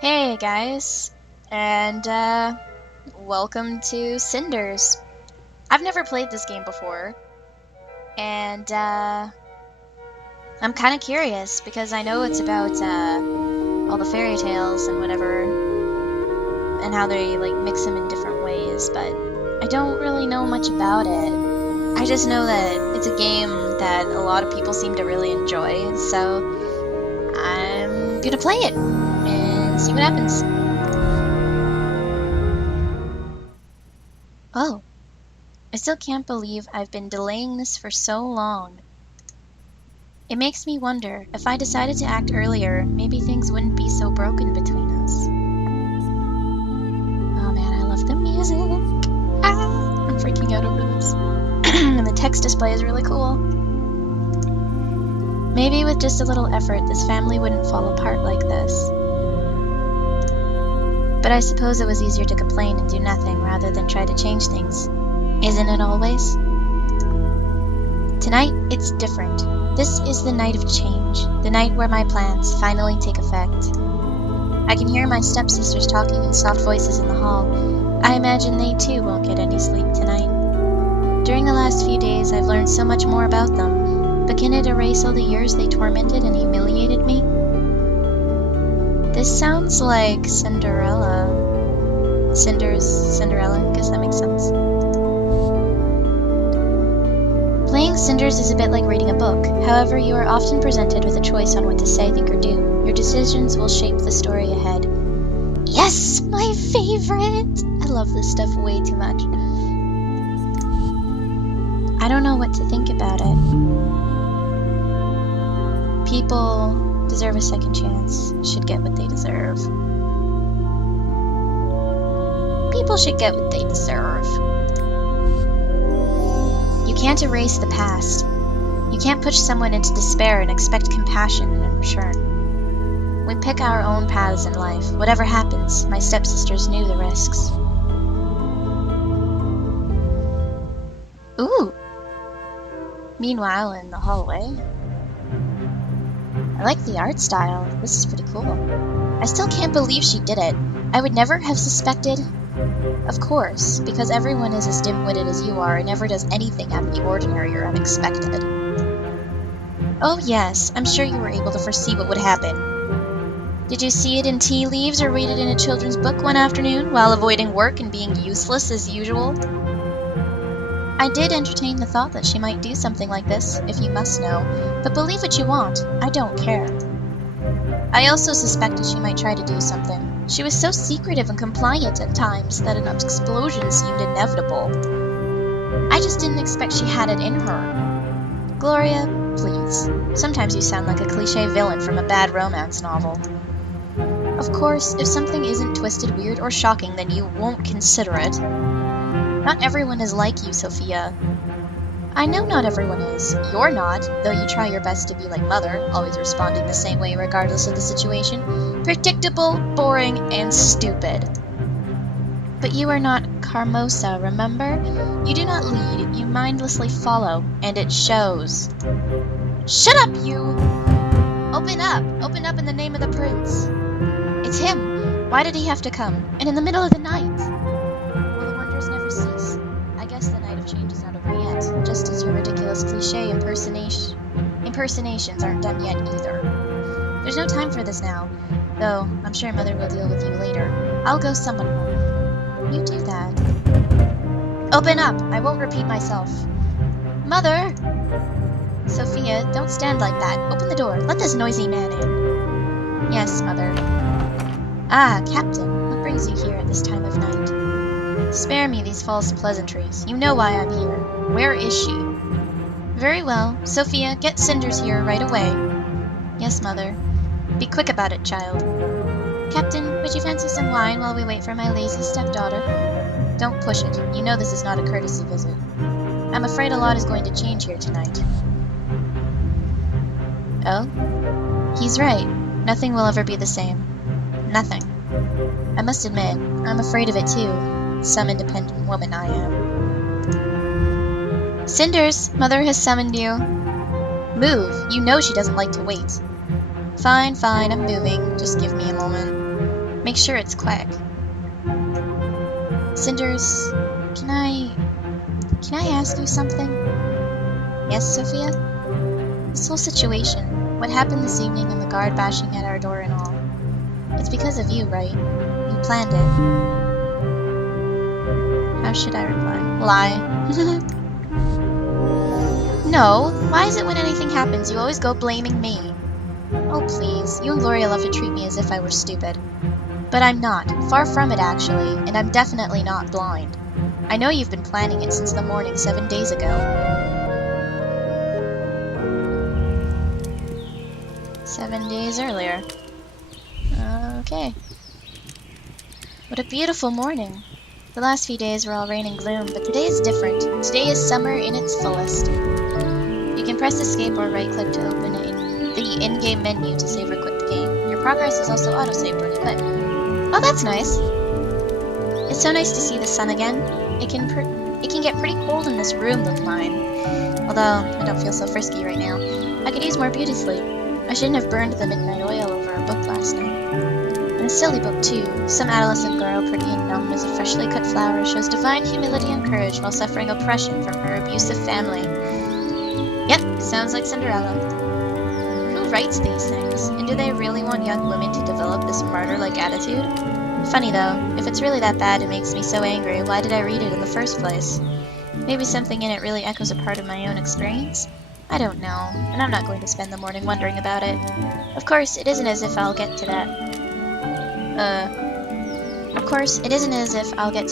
Hey guys, and welcome to Cinders. I've never played this game before, and I'm kind of curious because I know it's about all the fairy tales and whatever, and how they like mix them in different ways, but I don't really know much about it. I just know that it's a game that a lot of people seem to really enjoy, so I'm gonna play it and see what happens. Oh, I still can't believe I've been delaying this for so long. It makes me wonder, if I decided to act earlier, maybe things wouldn't be so broken between us. Oh man, I love the music. I'm freaking out over this. And the text display is really cool. Maybe with just a little effort, this family wouldn't fall apart like this. But I suppose it was easier to complain and do nothing rather than try to change things. Isn't it always? Tonight, it's different. This is the night of change, the night where my plans finally take effect. I can hear my stepsisters talking in soft voices in the hall. I imagine they too won't get any sleep tonight. During the last few days, I've learned so much more about them, but can it erase all the years they tormented and humiliated me? This sounds like Cinderella. Cinderella, guess that makes sense. Playing Cinders is a bit like reading a book. However, you are often presented with a choice on what to say, think, or do. Your decisions will shape the story ahead. Yes, my favorite! I love this stuff way too much. I don't know what to think about it. People deserve a second chance, should get what they deserve. People should get what they deserve. You can't erase the past. You can't push someone into despair and expect compassion in return. We pick our own paths in life. Whatever happens, my stepsisters knew the risks. Ooh! Meanwhile, in the hallway, I like the art style. This is pretty cool. I still can't believe she did it. I would never have suspected. Of course, because everyone is as dim-witted as you are and never does anything out of the ordinary or unexpected. Oh yes, I'm sure you were able to foresee what would happen. Did you see it in tea leaves or read it in a children's book one afternoon while avoiding work and being useless as usual? I did entertain the thought that she might do something like this, if you must know, but believe what you want, I don't care. I also suspected she might try to do something. She was so secretive and compliant at times that an explosion seemed inevitable. I just didn't expect she had it in her. Gloria, please. Sometimes you sound like a cliché villain from a bad romance novel. Of course, if something isn't twisted, weird, or shocking, then you won't consider it. Not everyone is like you, Sophia. I know not everyone is. You're not, though you try your best to be like Mother, always responding the same way regardless of the situation. Predictable, boring, and stupid. But you are not Carmosa, remember? You do not lead, you mindlessly follow, and it shows. Shut up, you! Open up! Open up in the name of the prince! It's him! Why did he have to come? And in the middle of the night? Well, the wonders never cease. I guess the night of change is not over yet, just as your ridiculous cliché impersonations aren't done yet either. There's no time for this now, though I'm sure Mother will deal with you later. I'll go summon her. You do that. Open up! I won't repeat myself. Mother! Sophia, don't stand like that. Open the door. Let this noisy man in. Yes, Mother. Ah, Captain, what brings you here at this time of night? Spare me these false pleasantries. You know why I'm here. Where is she? Very well. Sophia, get Cinders here right away. Yes, Mother. Be quick about it, child. Captain, would you fancy some wine while we wait for my lazy stepdaughter? Don't push it. You know this is not a courtesy visit. I'm afraid a lot is going to change here tonight. Oh? He's right. Nothing will ever be the same. Nothing. I must admit, I'm afraid of it too. Some independent woman I am. Cinders, Mother has summoned you. Move. You know she doesn't like to wait. Fine, I'm moving. Just give me a moment. Make sure it's quick. Cinders, can I ask you something? Yes, Sophia? This whole situation, what happened this evening and the guard bashing at our door and all, it's because of you, right? You planned it. How should I reply? Lie. No, why is it when anything happens you always go blaming me? Oh please, you and Gloria love to treat me as if I were stupid. But I'm not, far from it actually, and I'm definitely not blind. I know you've been planning it since the morning 7 days ago. 7 days earlier. Okay. What a beautiful morning. The last few days were all rain and gloom, but today is different. Today is summer in its fullest. You can press escape or right-click to open the in-game menu to save or quit the game. Your progress is also auto-saved when you quit. Oh, that's nice. It's so nice to see the sun again. It can get pretty cold in this room of mine. Although, I don't feel so frisky right now. I could use more beauty sleep. I shouldn't have burned the midnight oil over a book last night. And a silly book, too. Some adolescent girl, pretty and numb as a freshly cut flower, shows divine humility and courage while suffering oppression from her abusive family. Yep, sounds like Cinderella. Who writes these things? And do they really want young women to develop this martyr-like attitude? Funny though, if it's really that bad and makes me so angry, why did I read it in the first place? Maybe something in it really echoes a part of my own experience? I don't know, and I'm not going to spend the morning wondering about it. Of course, it isn't as if I'll get to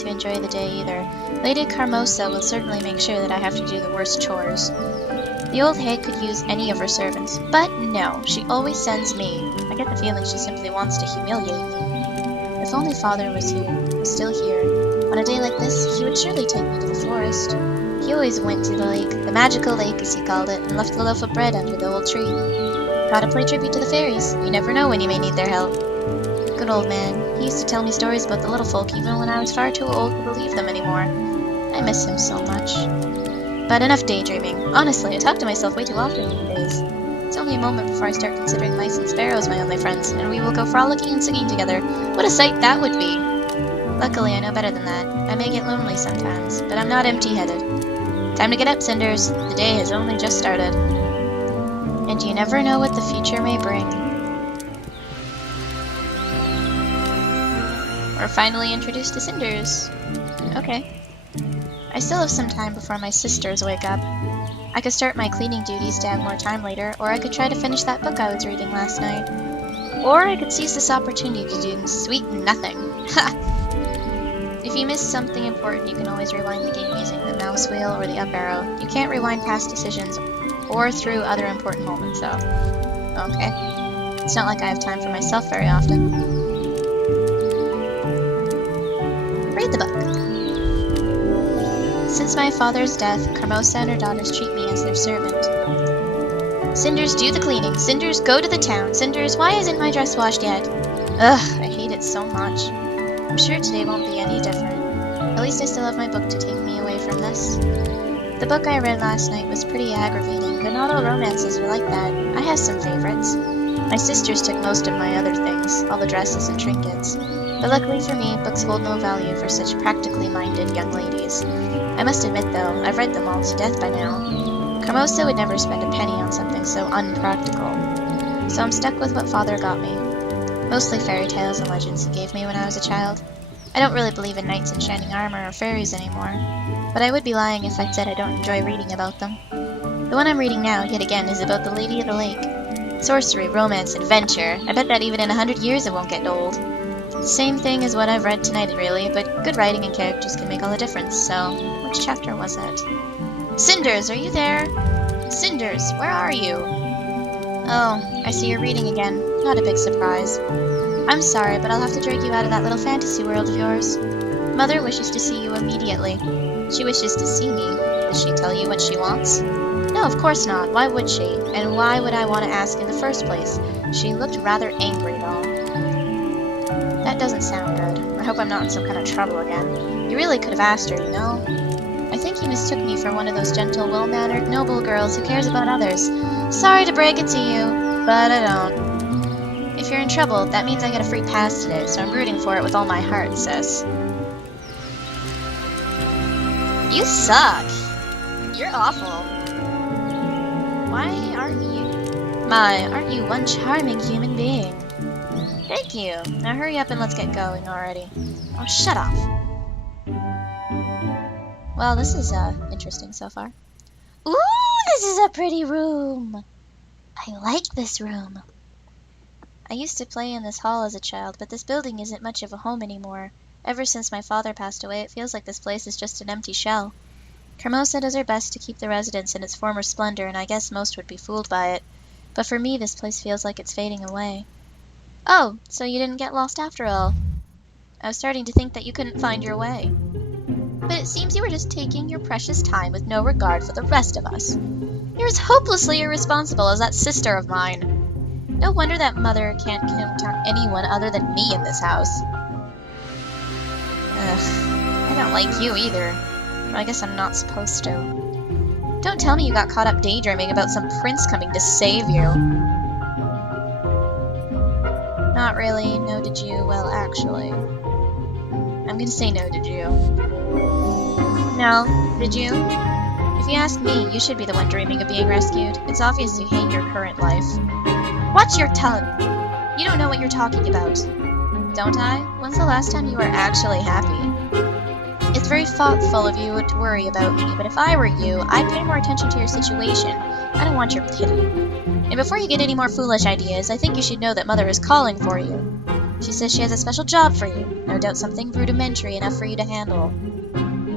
enjoy the day either. Lady Carmosa will certainly make sure that I have to do the worst chores. The old hag could use any of her servants, but no, she always sends me. I get the feeling she simply wants to humiliate me. If only Father was still here. On a day like this, he would surely take me to the forest. He always went to the lake, the magical lake as he called it, and left a loaf of bread under the old tree. Gotta play tribute to the fairies. You never know when you may need their help. Good old man. He used to tell me stories about the little folk even when I was far too old to believe them anymore. I miss him so much. But enough daydreaming. Honestly, I talk to myself way too often these days. It's only a moment before I start considering mice and sparrows my only friends, and we will go frolicking and singing together. What a sight that would be! Luckily, I know better than that. I may get lonely sometimes, but I'm not empty-headed. Time to get up, Cinders. The day has only just started. And you never know what the future may bring. We're finally introduced to Cinders. Okay. I still have some time before my sisters wake up. I could start my cleaning duties to have more time later, or I could try to finish that book I was reading last night. Or I could seize this opportunity to do sweet nothing. Ha! If you miss something important, you can always rewind the game using the mouse wheel or the up arrow. You can't rewind past decisions or through other important moments, though. Okay. It's not like I have time for myself very often. Read the book. Since my father's death, Carmosa and her daughters treat me as their servant. Cinders, do the cleaning. Cinders, go to the town. Cinders, why isn't my dress washed yet? Ugh, I hate it so much. I'm sure today won't be any different. At least I still have my book to take me away from this. The book I read last night was pretty aggravating, but not all romances are like that. I have some favorites. My sisters took most of my other things, all the dresses and trinkets. But luckily for me, books hold no value for such practically minded young ladies. I must admit, though, I've read them all to death by now. Carmosa would never spend a penny on something so unpractical. So I'm stuck with what Father got me. Mostly fairy tales and legends he gave me when I was a child. I don't really believe in knights in shining armor or fairies anymore, but I would be lying if I said I don't enjoy reading about them. The one I'm reading now, yet again, is about the Lady of the Lake. Sorcery, romance, adventure. I bet that even in 100 years it won't get old. Same thing as what I've read tonight, really, but good writing and characters can make all the difference, so which chapter was it? Cinders, are you there? Cinders, where are you? Oh, I see you're reading again. Not a big surprise. I'm sorry, but I'll have to drag you out of that little fantasy world of yours. Mother wishes to see you immediately. She wishes to see me. Does she tell you what she wants? No, of course not. Why would she? And why would I want to ask in the first place? She looked rather angry, though. That doesn't sound good. I hope I'm not in some kind of trouble again. You really could have asked her, you know? I think you mistook me for one of those gentle, well-mannered, noble girls who cares about others. Sorry to break it to you, but I don't. If If you're in trouble, that means I get a free pass today, so I'm rooting for it with all my heart, sis. You suck! You're awful. Aren't you one charming human being? Thank you. Now hurry up and let's get going already. Oh, shut up. Well, this is, interesting so far. Ooh, this is a pretty room! I like this room. I used to play in this hall as a child, but this building isn't much of a home anymore. Ever since my father passed away, it feels like this place is just an empty shell. Carmosa does her best to keep the residence in its former splendor, and I guess most would be fooled by it. But for me, this place feels like it's fading away. Oh, so you didn't get lost after all. I was starting to think that you couldn't find your way. But it seems you were just taking your precious time with no regard for the rest of us. You're as hopelessly irresponsible as that sister of mine. No wonder that mother can't count on anyone other than me in this house. Ugh, I don't like you either. But I guess I'm not supposed to. Don't tell me you got caught up daydreaming about some prince coming to save you. Not really, no did you, well actually. I'm gonna say no did you. No, did you? If you ask me, you should be the one dreaming of being rescued. It's obvious you hate your current life. Watch your tongue! You don't know what you're talking about. Don't I? When's the last time you were actually happy? It's very thoughtful of you to worry about me, but if I were you, I'd pay more attention to your situation. I don't want your pity. And before you get any more foolish ideas, I think you should know that Mother is calling for you. She says she has a special job for you, no doubt something rudimentary enough for you to handle.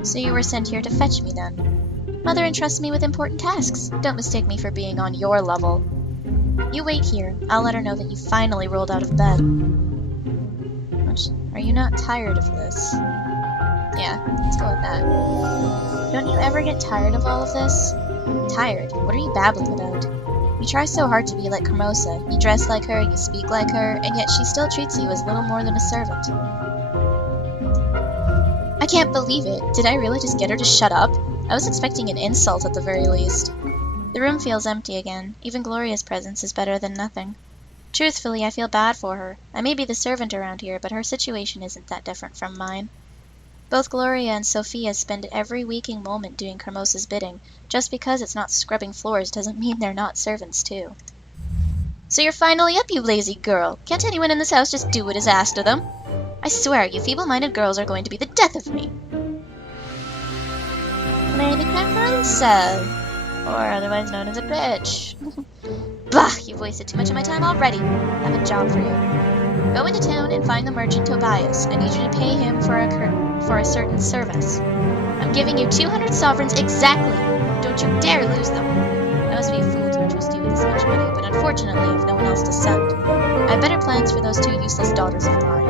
So you were sent here to fetch me then. Mother entrusts me with important tasks. Don't mistake me for being on your level. You wait here. I'll let her know that you finally rolled out of bed. Are you not tired of this? Yeah, let's go with that. Don't you ever get tired of all of this? Tired? What are you babbling about? You try so hard to be like Carmosa. You dress like her, you speak like her, and yet she still treats you as little more than a servant. I can't believe it. Did I really just get her to shut up? I was expecting an insult at the very least. The room feels empty again. Even Gloria's presence is better than nothing. Truthfully, I feel bad for her. I may be the servant around here, but her situation isn't that different from mine. Both Gloria and Sophia spend every waking moment doing Carmosa's bidding. Just because it's not scrubbing floors doesn't mean they're not servants, too. So you're finally up, you lazy girl. Can't anyone in this house just do what is asked of them? I swear, you feeble-minded girls are going to be the death of me. Lady Carmosa, or otherwise known as a bitch. Bah, you've wasted too much of my time already. I have a job for you. Go into town and find the merchant Tobias. I need you to pay him for a certain service. I'm giving you 200 sovereigns exactly. Don't you dare lose them. I must be a fool to entrust you with this much money, but unfortunately I have no one else to send. I have better plans for those two useless daughters of mine.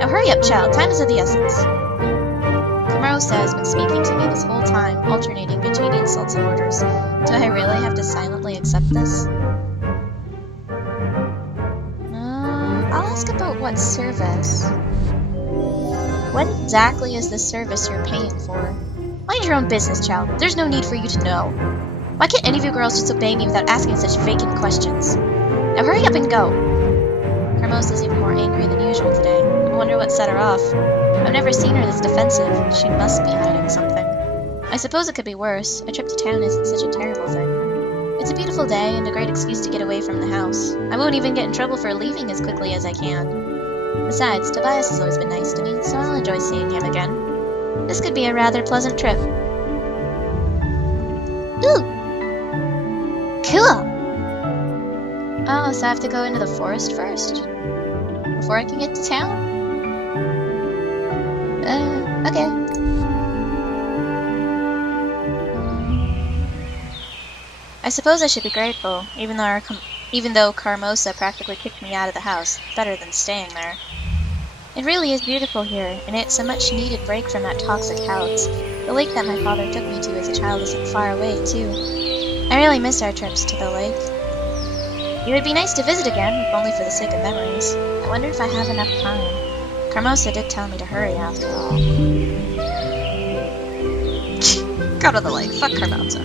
Now hurry up, child. Time is of the essence. Carmosa has been speaking to me this whole time, alternating between insults and orders. Do I really have to silently accept this? I'll ask about what service. What exactly is the service you're paying for? Mind your own business, child. There's no need for you to know. Why can't any of you girls just obey me without asking such vacant questions? Now hurry up and go. Carmosa's even more angry than usual today. I wonder what set her off. I've never seen her this defensive. She must be hiding something. I suppose it could be worse. A trip to town isn't such a terrible thing. It's a beautiful day and a great excuse to get away from the house. I won't even get in trouble for leaving as quickly as I can. Besides, Tobias has always been nice to me, so I'll enjoy seeing him again. This could be a rather pleasant trip. Ooh! Cool! Oh, so I have to go into the forest first? Before I can get to town? Okay. I suppose I should be grateful, even though Carmosa practically kicked me out of the house. Better than staying there. It really is beautiful here, and it's a much-needed break from that toxic house. The lake that my father took me to as a child isn't far away, too. I really miss our trips to the lake. It would be nice to visit again, if only for the sake of memories. I wonder if I have enough time. Carmosa did tell me to hurry, after all. Go to the lake. Fuck Carmosa.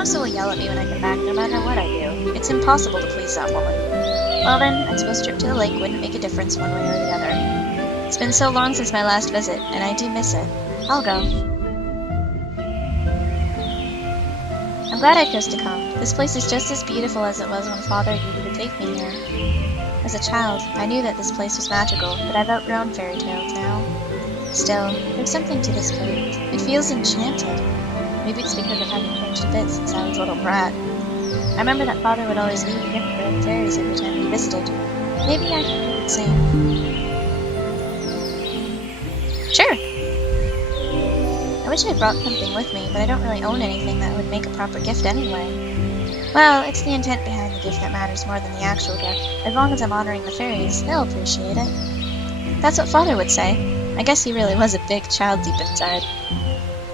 Mom still will yell at me when I get back, no matter what I do. It's impossible to please that woman. Well then, I suppose a trip to the lake wouldn't make a difference one way or the other. It's been so long since my last visit, and I do miss it. I'll go. I'm glad I chose to come. This place is just as beautiful as it was when Father agreed to take me here. As a child, I knew that this place was magical, but I've outgrown fairy tales now. Still, there's something to this place. It feels enchanted. Maybe it's because it hasn't changed a bit since I was a little brat. I remember that Father would always leave a gift for the fairies every time we visited. Maybe I should do the same. Sure! I wish I brought something with me, but I don't really own anything that would make a proper gift anyway. Well, it's the intent behind the gift that matters more than the actual gift. As long as I'm honoring the fairies, they'll appreciate it. That's what Father would say. I guess he really was a big child deep inside.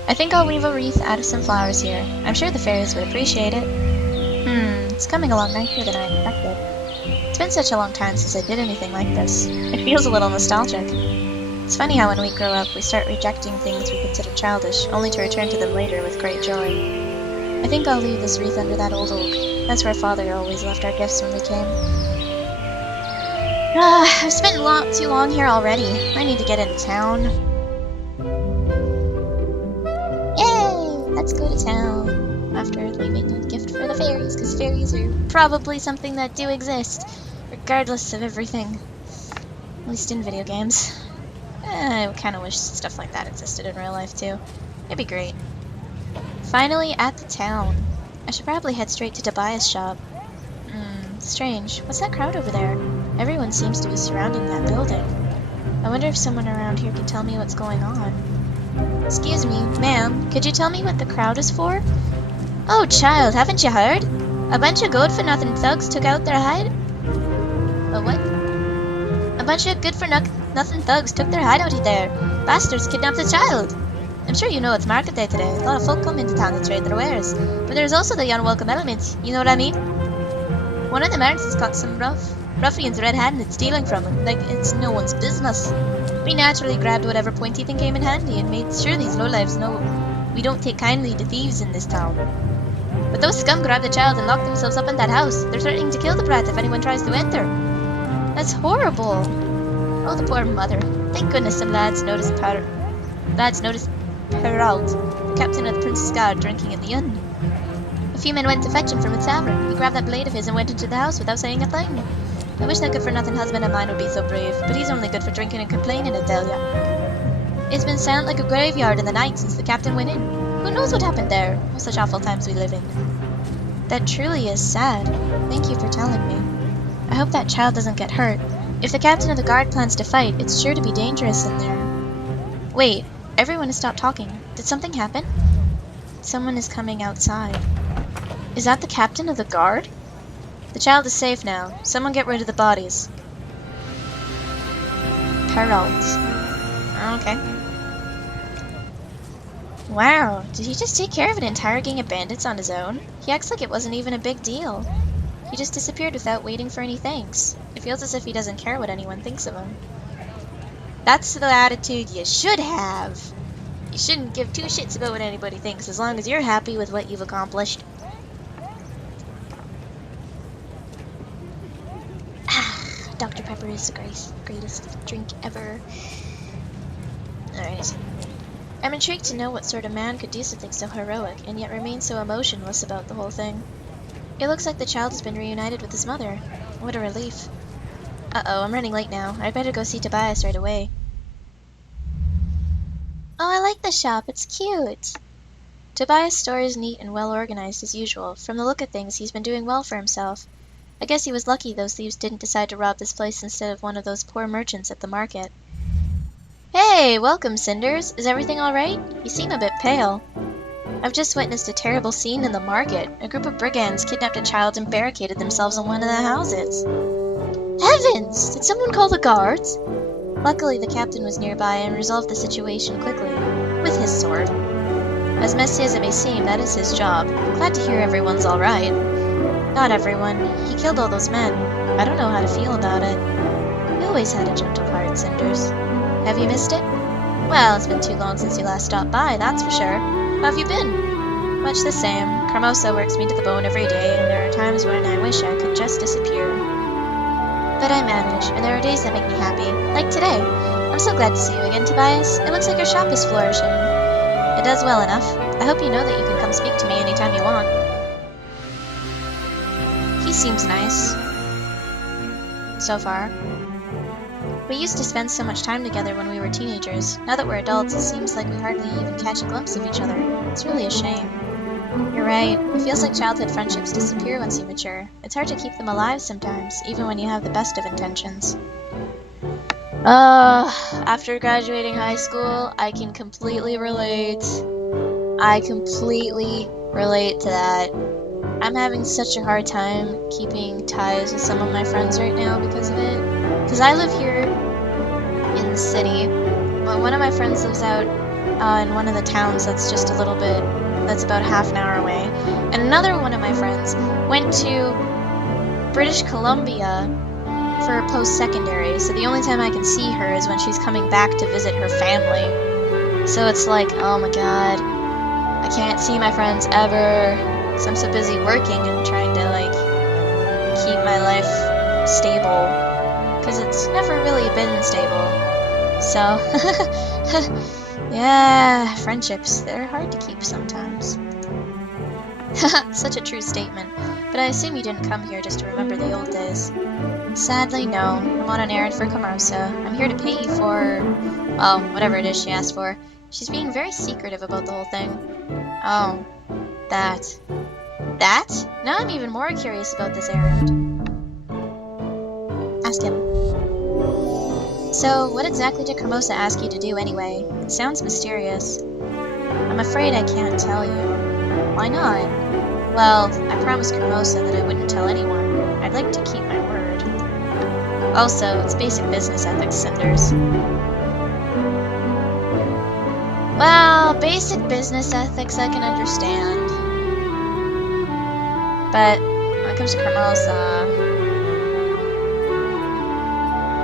I think I'll weave a wreath out of some flowers here. I'm sure the fairies would appreciate it. It's coming along nicer than I expected. It's been such a long time since I did anything like this. It feels a little nostalgic. It's funny how when we grow up, we start rejecting things we consider childish, only to return to them later with great joy. I think I'll leave this wreath under that old oak. That's where Father always left our gifts when we came. I've spent too long here already. I need to get into town. Yay! Let's go to town. After leaving a gift for the fairies, because fairies are probably something that do exist, regardless of everything. At least in video games. I kind of wish stuff like that existed in real life too. It'd be great. Finally at the town. I should probably head straight to Tobias' shop. Strange. What's that crowd over there? Everyone seems to be surrounding that building. I wonder if someone around here can tell me what's going on. Excuse me, ma'am, could you tell me what the crowd is for? Oh, child, haven't you heard? A bunch of good-for-nothing thugs took out their hide... A what? A bunch of good-for-nothing thugs took their hideout there. Bastards kidnapped a child. I'm sure you know it's market day today. A lot of folk come into town to trade their wares. But there's also the unwelcome element, you know what I mean? One of the merchants got some ruffians red-handed and stealing from him, like it's no one's business. We naturally grabbed whatever pointy thing came in handy and made sure these lowlifes know we don't take kindly to thieves in this town. But those scum grabbed the child and locked themselves up in that house. They're threatening to kill the brat if anyone tries to enter. That's horrible. Oh, the poor mother. Thank goodness some lads noticed Perrault, the captain of the Prince's Guard, drinking in the inn. A few men went to fetch him from a tavern. He grabbed that blade of his and went into the house without saying a thing. I wish that good-for-nothing husband of mine would be so brave, but he's only good for drinking and complaining, I tell ya. It's been silent like a graveyard in the night since the captain went in. Who knows what happened there? Oh, such awful times we live in. That truly is sad. Thank you for telling me. I hope that child doesn't get hurt. If the captain of the guard plans to fight, it's sure to be dangerous in there. Wait, everyone has stopped talking. Did something happen? Someone is coming outside. Is that the captain of the guard? The child is safe now. Someone get rid of the bodies. Perrault. Okay. Wow, did he just take care of an entire gang of bandits on his own? He acts like it wasn't even a big deal. He just disappeared without waiting for any thanks. It feels as if he doesn't care what anyone thinks of him. That's the attitude you should have. You shouldn't give two shits about what anybody thinks, as long as you're happy with what you've accomplished. Dr. Pepper is the greatest drink ever. Alright. I'm intrigued to know what sort of man could do something so heroic, and yet remain so emotionless about the whole thing. It looks like the child has been reunited with his mother. What a relief. Uh-oh, I'm running late now. I'd better go see Tobias right away. Oh, I like the shop. It's cute. Tobias' store is neat and well organized as usual. From the look of things, he's been doing well for himself. I guess he was lucky those thieves didn't decide to rob this place instead of one of those poor merchants at the market. Hey, welcome, Cinders. Is everything alright? You seem a bit pale. I've just witnessed a terrible scene in the market. A group of brigands kidnapped a child and barricaded themselves in one of the houses. Heavens! Did someone call the guards? Luckily, the captain was nearby and resolved the situation quickly, with his sword. As messy as it may seem, that is his job. Glad to hear everyone's alright. Not everyone. He killed all those men. I don't know how to feel about it. You always had a gentle heart, Cinders. Have you missed it? Well, it's been too long since you last stopped by, that's for sure. How have you been? Much the same. Carmosa works me to the bone every day, and there are times when I wish I could just disappear. But I manage, and there are days that make me happy, like today. I'm so glad to see you again, Tobias. It looks like your shop is flourishing. It does well enough. I hope you know that you can come speak to me anytime you want. He seems nice. So far. We used to spend so much time together when we were teenagers. Now that we're adults, it seems like we hardly even catch a glimpse of each other. It's really a shame. You're right. It feels like childhood friendships disappear once you mature. It's hard to keep them alive sometimes, even when you have the best of intentions. After graduating high school, I can completely relate. I completely relate to that. I'm having such a hard time keeping ties with some of my friends right now because of it. Because I live here in the city, but one of my friends lives out in one of the towns that's just a little bit, that's about half an hour away. And another one of my friends went to British Columbia for post-secondary, so the only time I can see her is when she's coming back to visit her family. So it's like, oh my god, I can't see my friends ever, because I'm so busy working and trying to, like, keep my life stable, because it's never really been stable. So, yeah, friendships, they're hard to keep sometimes. Such a true statement, but I assume you didn't come here just to remember the old days. Sadly, no. I'm on an errand for Carmosa. I'm here to pay you for, well, whatever it is she asked for. She's being very secretive about the whole thing. Oh, that. That? Now I'm even more curious about this errand. Ask him. So, what exactly did Carmosa ask you to do anyway? It sounds mysterious. I'm afraid I can't tell you. Why not? Well, I promised Carmosa that I wouldn't tell anyone. I'd like to keep my word. Also, it's basic business ethics, Cinders. Well, basic business ethics I can understand. But when it comes to Carmosa,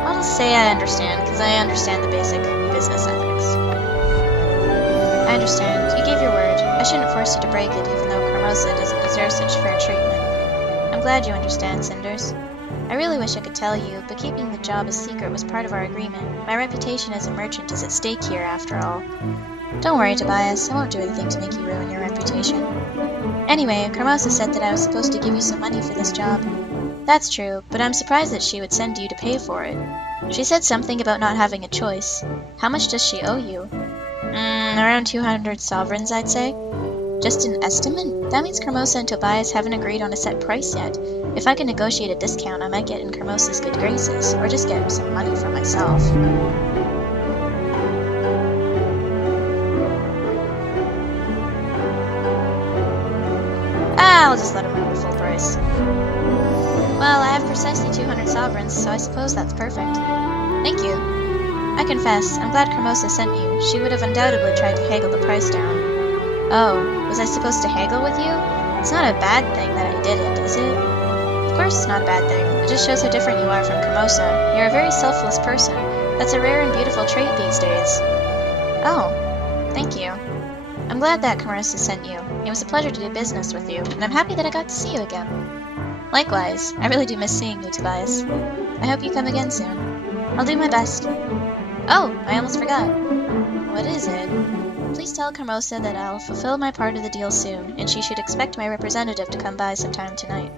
I'll say I understand, because I understand the basic business ethics. I understand. You gave your word. I shouldn't force you to break it, even though Carmosa doesn't deserve such fair treatment. I'm glad you understand, Cinders. I really wish I could tell you, but keeping the job a secret was part of our agreement. My reputation as a merchant is at stake here, after all. Don't worry, Tobias. I won't do anything to make you ruin your reputation. Anyway, Carmosa said that I was supposed to give you some money for this job. That's true, but I'm surprised that she would send you to pay for it. She said something about not having a choice. How much does she owe you? Around 200 sovereigns, I'd say. Just an estimate? That means Carmosa and Tobias haven't agreed on a set price yet. If I can negotiate a discount, I might get in Carmosa's good graces, or just get some money for myself. I'll just let him know the full price. Well, I have precisely 200 sovereigns, so I suppose that's perfect. Thank you. I confess, I'm glad Carmosa sent you. She would have undoubtedly tried to haggle the price down. Oh, was I supposed to haggle with you? It's not a bad thing that I didn't, is it? Of course it's not a bad thing. It just shows how different you are from Carmosa. You're a very selfless person. That's a rare and beautiful trait these days. Oh, thank you. I'm glad that Carmosa sent you. It was a pleasure to do business with you, and I'm happy that I got to see you again. Likewise, I really do miss seeing you, Tobias. I hope you come again soon. I'll do my best. Oh, I almost forgot. What is it? Please tell Carmosa that I'll fulfill my part of the deal soon, and she should expect my representative to come by sometime tonight.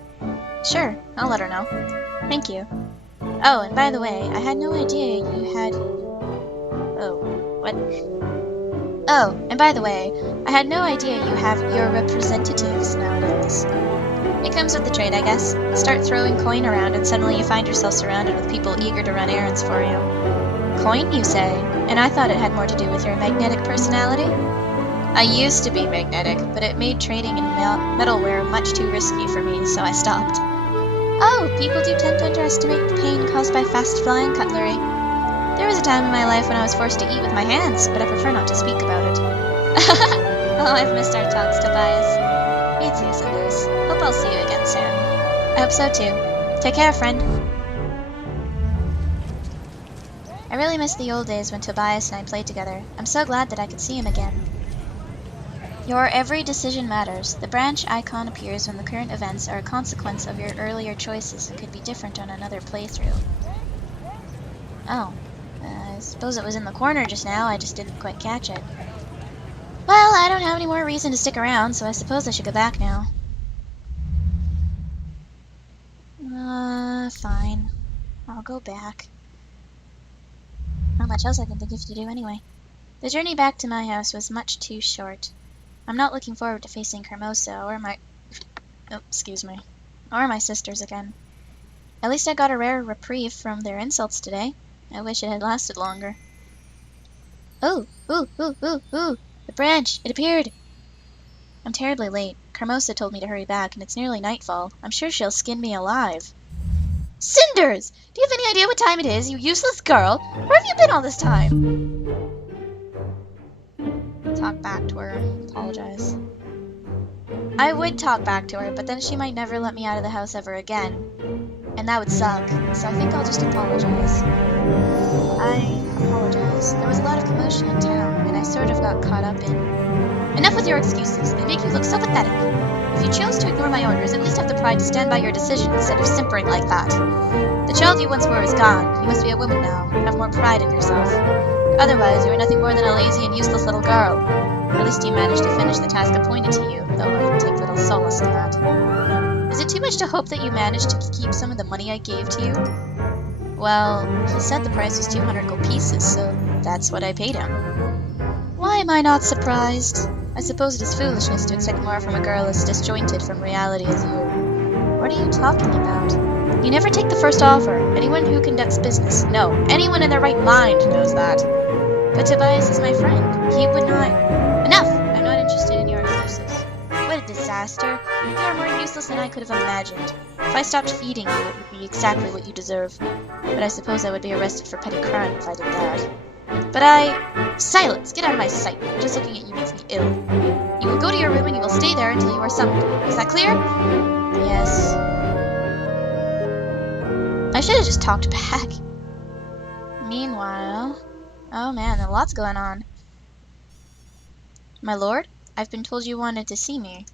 Sure, I'll let her know. Thank you. Oh, and by the way, I had no idea you had... Oh, what? Oh, and by the way, I had no idea you have your representatives nowadays. It comes with the trade, I guess. Start throwing coin around and suddenly you find yourself surrounded with people eager to run errands for you. Coin, you say? And I thought it had more to do with your magnetic personality? I used to be magnetic, but it made trading in metalware much too risky for me, so I stopped. Oh, people do tend to underestimate the pain caused by fast-flying cutlery. There was a time in my life when I was forced to eat with my hands, but I prefer not to speak about it. Oh, I've missed our talks, Tobias. Me too, Cinders. Hope I'll see you again soon. I hope so too. Take care, friend. I really miss the old days when Tobias and I played together. I'm so glad that I could see him again. Your every decision matters. The branch icon appears when the current events are a consequence of your earlier choices and could be different on another playthrough. Oh. I suppose it was in the corner just now, I just didn't quite catch it. Well, I don't have any more reason to stick around, so I suppose I should go back now. Fine. I'll go back. Not much else I can think of to do anyway. The journey back to my house was much too short. I'm not looking forward to facing Hermosa or my... Oh, excuse me. Or my sisters again. At least I got a rare reprieve from their insults today. I wish it had lasted longer. Oh! Ooh! Ooh! Ooh! Ooh! The branch! It appeared! I'm terribly late. Hermosa told me to hurry back, and it's nearly nightfall. I'm sure she'll skin me alive. Cinders! Do you have any idea what time it is, you useless girl? Where have you been all this time? Talk back to her. Apologize. I would talk back to her, but then she might never let me out of the house ever again. And that would suck, so I think I'll just apologize. I apologize. There was a lot of commotion in town, and I sort of got caught up in... Enough with your excuses. They make you look so pathetic. If you chose to ignore my orders, at least have the pride to stand by your decision instead of simpering like that. The child you once were is gone. You must be a woman now. Have more pride in yourself. Otherwise, you are nothing more than a lazy and useless little girl. At least you managed to finish the task appointed to you, though I take little solace in that. Is it too much to hope that you managed to keep some of the money I gave to you? Well, he said the price was 200 gold pieces, so that's what I paid him. Why am I not surprised? I suppose it is foolishness to expect more from a girl as disjointed from reality as you. What are you talking about? You never take the first offer. Anyone who conducts business, no, anyone in their right mind knows that. But Tobias is my friend. He would not... Enough! I'm not interested in your excuses. What a disaster. You are more useless than I could have imagined. If I stopped feeding you, it would be exactly what you deserve. But I suppose I would be arrested for petty crime if I did that. But Silence! Get out of my sight! Just looking at you makes me ill. You will go to your room and you will stay there until you are summoned. Is that clear? Yes. I should have just talked back. Meanwhile... Oh man, a lot's going on. My lord, I've been told you wanted to see me.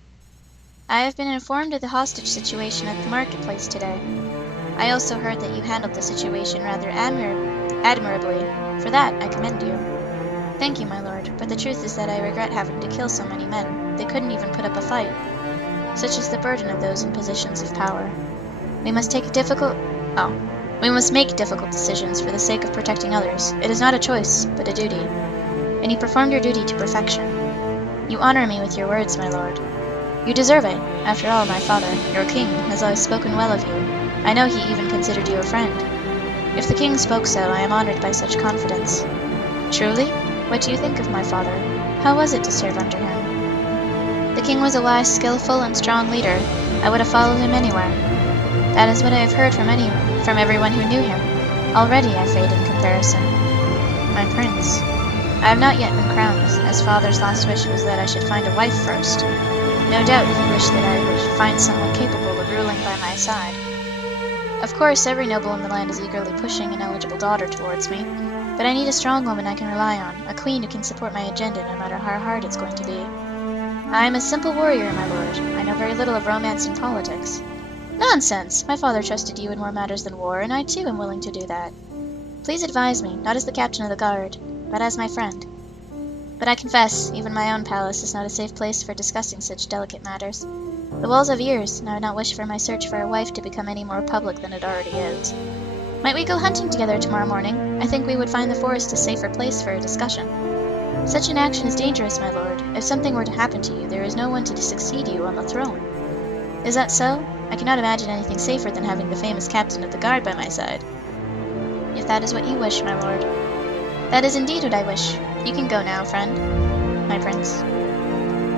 I have been informed of the hostage situation at the marketplace today. I also heard that you handled the situation rather admirably. For that, I commend you. Thank you, my lord, but the truth is that I regret having to kill so many men. They couldn't even put up a fight. Such is the burden of those in positions of power. We must make difficult decisions for the sake of protecting others. It is not a choice, but a duty. And you performed your duty to perfection. You honor me with your words, my lord. You deserve it. After all, my father, your king, has always spoken well of you. I know he even considered you a friend. If the king spoke so, I am honored by such confidence. Truly? What do you think of my father? How was it to serve under him? The king was a wise, skillful, and strong leader. I would have followed him anywhere. That is what I have heard from everyone who knew him. Already I fade in comparison. My prince. I have not yet been crowned, as father's last wish was that I should find a wife first. No doubt he wished that I would find someone capable of ruling by my side. Of course, every noble in the land is eagerly pushing an eligible daughter towards me, but I need a strong woman I can rely on, a queen who can support my agenda no matter how hard it's going to be. I am a simple warrior, my lord. I know very little of romance and politics. Nonsense! My father trusted you in more matters than war, and I too am willing to do that. Please advise me, not as the captain of the guard, but as my friend. But I confess, even my own palace is not a safe place for discussing such delicate matters. The walls have ears, and I would not wish for my search for a wife to become any more public than it already is. Might we go hunting together tomorrow morning? I think we would find the forest a safer place for a discussion. Such an action is dangerous, my lord. If something were to happen to you, there is no one to succeed you on the throne. Is that so? I cannot imagine anything safer than having the famous captain of the guard by my side. If that is what you wish, my lord. That is indeed what I wish. You can go now, friend. My prince.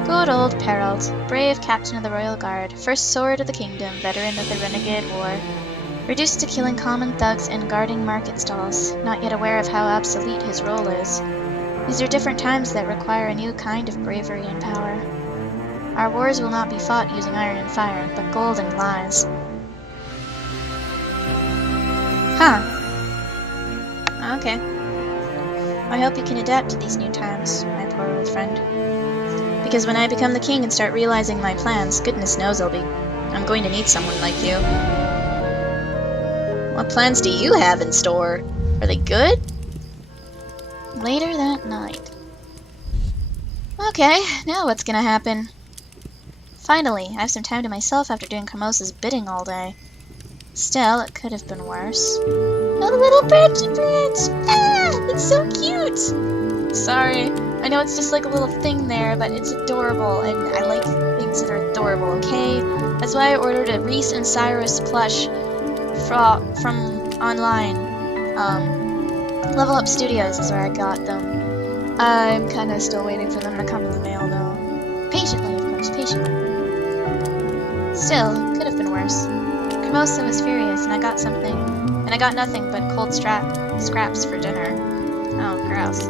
Good old Perrault, brave captain of the royal guard, first sword of the kingdom, veteran of the renegade war. Reduced to killing common thugs and guarding market stalls, not yet aware of how obsolete his role is. These are different times that require a new kind of bravery and power. Our wars will not be fought using iron and fire, but gold and lies. Huh. Okay. I hope you can adapt to these new times, my poor old friend. Because when I become the king and start realizing my plans, goodness knows I'm going to need someone like you. What plans do you have in store? Are they good? Later that night. Okay, now what's gonna happen? Finally, I have some time to myself after doing Kramosa's bidding all day. Still, it could have been worse. Oh, the little branchy branch! Ah! It's so cute! Sorry. I know it's just like a little thing there, but it's adorable, and I like things that are adorable, okay? That's why I ordered a Reese and Cyrus plush from online. Level Up Studios is where I got them. I'm kinda still waiting for them to come in the mail, though. Patiently, of course, patiently. Still, it could have been worse. Kramosa was furious, and I got something. And I got nothing but cold scraps for dinner. Oh, gross.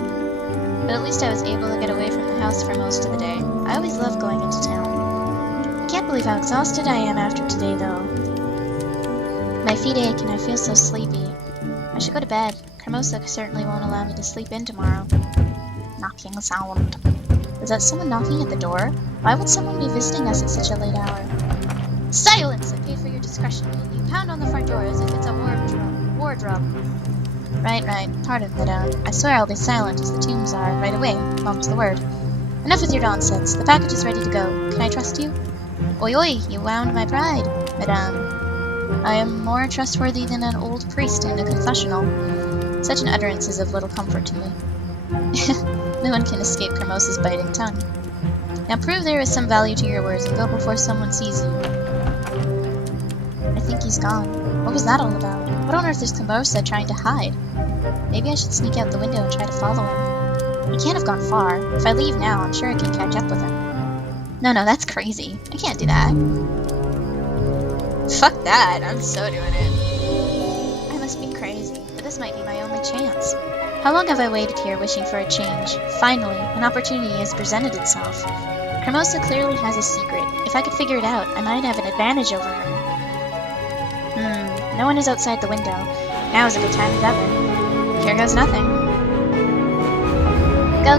But at least I was able to get away from the house for most of the day. I always love going into town. I can't believe how exhausted I am after today, though. My feet ache and I feel so sleepy. I should go to bed. Kramosa certainly won't allow me to sleep in tomorrow. Knocking sound. Is that someone knocking at the door? Why would someone be visiting us at such a late hour? Silence! I pay for your discretion. You pound on the front door as if it's a war drum. Right. Pardon, madame. I swear I'll be silent as the tombs are. Right away. Mum's the word. Enough with your nonsense. The package is ready to go. Can I trust you? Oi, you wound my pride, madame. I am more trustworthy than an old priest in a confessional. Such an utterance is of little comfort to me. No one can escape Kramosa's biting tongue. Now prove there is some value to your words and go before someone sees you. I think he's gone. What was that all about? What on earth is Kramosa trying to hide? Maybe I should sneak out the window and try to follow him. He can't have gone far. If I leave now, I'm sure I can catch up with him. No, that's crazy. I can't do that. Fuck that. I'm so doing it. I must be crazy, but this might be my only chance. How long have I waited here wishing for a change? Finally, an opportunity has presented itself. Kramosa clearly has a secret. If I could figure it out, I might have an advantage over her. No one is outside the window. Now is a good time as ever. Here goes nothing. Go!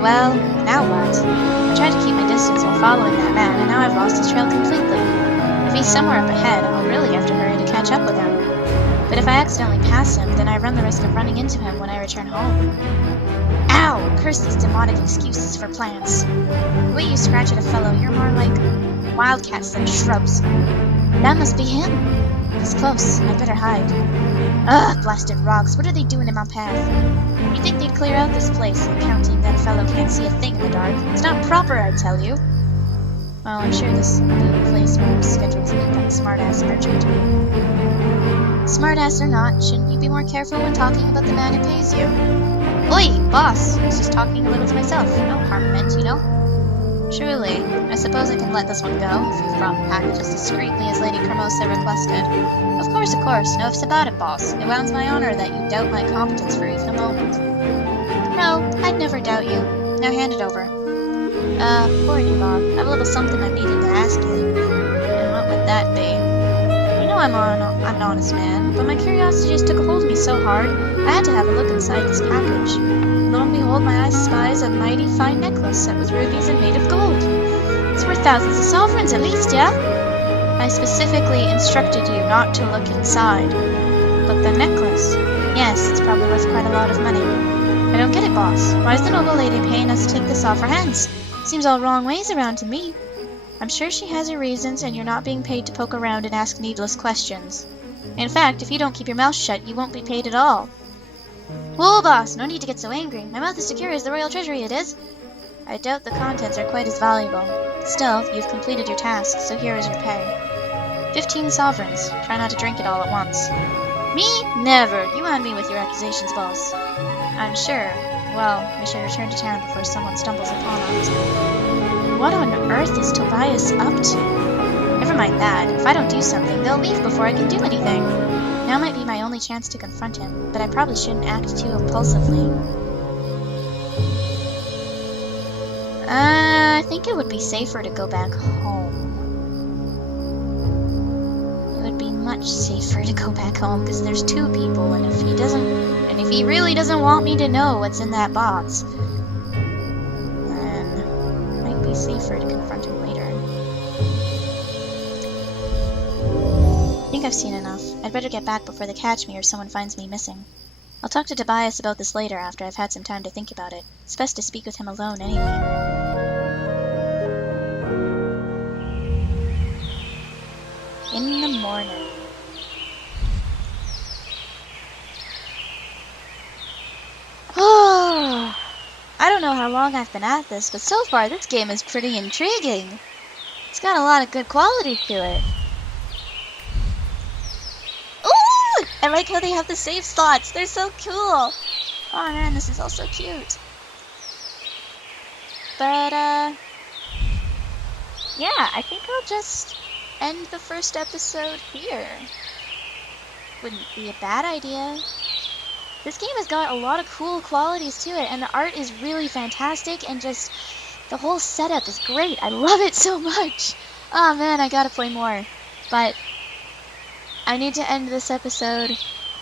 Well, now what? I tried to keep my distance while following that man, and now I've lost his trail completely. If he's somewhere up ahead, I'll really have to hurry to catch up with him. But if I accidentally pass him, then I run the risk of running into him when I return home. Ow! Curse these demonic excuses for plants. The way you scratch at a fellow, you're more like wildcats than shrubs. That must be him. He's close. I'd better hide. Ugh, blasted rocks. What are they doing in my path? You'd think they'd clear out this place, accounting that a fellow can't see a thing in the dark. It's not proper, I tell you. Well, I'm sure this will be a place where I'm scheduled to meet that smartass merchant. Smartass or not, shouldn't you be more careful when talking about the man who pays you? Oi, boss! I was just talking a little to myself. No harm meant, you know? Truly. I suppose I can let this one go, if you've brought the package as discreetly as Lady Kramosa requested. Of course. No ifs about it, boss. It wounds my honor that you doubt my competence for even a moment. No, I'd never doubt you. Now hand it over. Before I do, Bob, I have a little something I'm needing to ask you. And what would that be? You know I'm an honest man, but my curiosity just took a hold of me so hard, I had to have a look inside this package. Lo and behold, my eyes spies a mighty fine necklace set with rubies and made of gold. It's worth thousands of sovereigns at least, yeah? I specifically instructed you not to look inside. But the necklace? Yes, it's probably worth quite a lot of money. I don't get it, boss. Why is the noble lady paying us to take this off her hands? Seems all wrong ways around to me. I'm sure she has her reasons, and you're not being paid to poke around and ask needless questions. In fact, if you don't keep your mouth shut, you won't be paid at all. Whoa, boss, no need to get so angry. My mouth is secure as the royal treasury it is. I doubt the contents are quite as valuable. Still, you've completed your task, so here is your pay. 15 sovereigns. Try not to drink it all at once. Me? Never. You on me with your accusations, boss. I'm sure. Well, we should return to town before someone stumbles upon us. What on earth is Tobias up to? Never mind that. If I don't do something, they'll leave before I can do anything. Now might be my only chance to confront him, but I probably shouldn't act too impulsively. I think it would be safer to go back home. It would be much safer to go back home because there's 2 people, and if he really doesn't want me to know what's in that box, then be safer to confront him later. I think I've seen enough. I'd better get back before they catch me or someone finds me missing. I'll talk to Tobias about this later after I've had some time to think about it. It's best to speak with him alone anyway. In the morning. Oh, I don't know how long I've been at this, but so far this game is pretty intriguing. It's got a lot of good qualities to it. Ooh! I like how they have the save slots. They're so cool. Oh man, this is all so cute. But, yeah, I think I'll just end the first episode here. Wouldn't be a bad idea. This game has got a lot of cool qualities to it, and the art is really fantastic, and just the whole setup is great. I love it so much. Oh man, I gotta play more. But I need to end this episode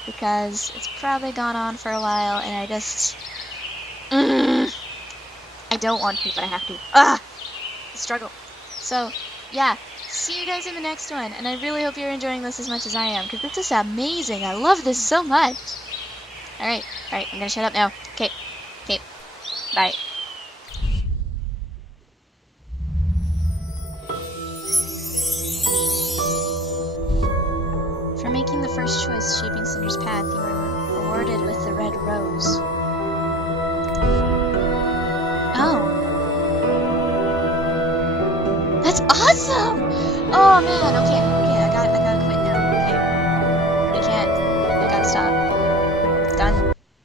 because it's probably gone on for a while, and I just... I don't want to, but I have to. The struggle. So, yeah. See you guys in the next one, and I really hope you're enjoying this as much as I am, because this is amazing. I love this so much. Alright, I'm gonna shut up now. Okay, bye. For making the first choice shaping Cinders' path, you were awarded with the red rose. Oh. That's awesome! Oh man, okay.